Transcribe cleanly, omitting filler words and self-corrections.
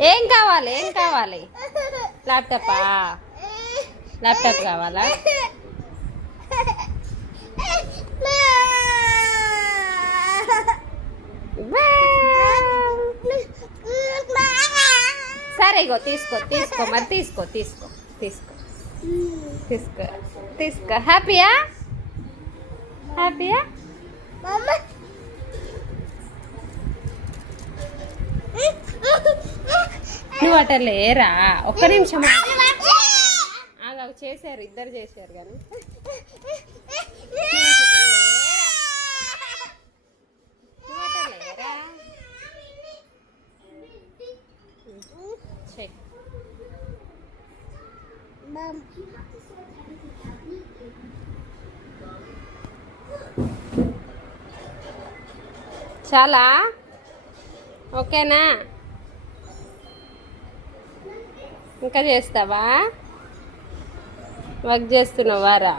ఏం కావాలి ఏం కావాలి? ల్యాప్టాపా? ల్యాప్టాప్ కావాలా? సరే ఇగో తీసుకో తీసుకో మరి తీసుకో తీసుకో తీసుకో తీసుకో తీసుకో. హ్యాపీయా? హ్యాపీయా? నువ్వు అట లేరా? ఒక్క నిమిషం ఆగా. చేశారు, ఇద్దరు చేశారు కానీ చాలా ఓకేనా? ఇంకా చేస్తావా? వర్క్ చేస్తున్నావారా?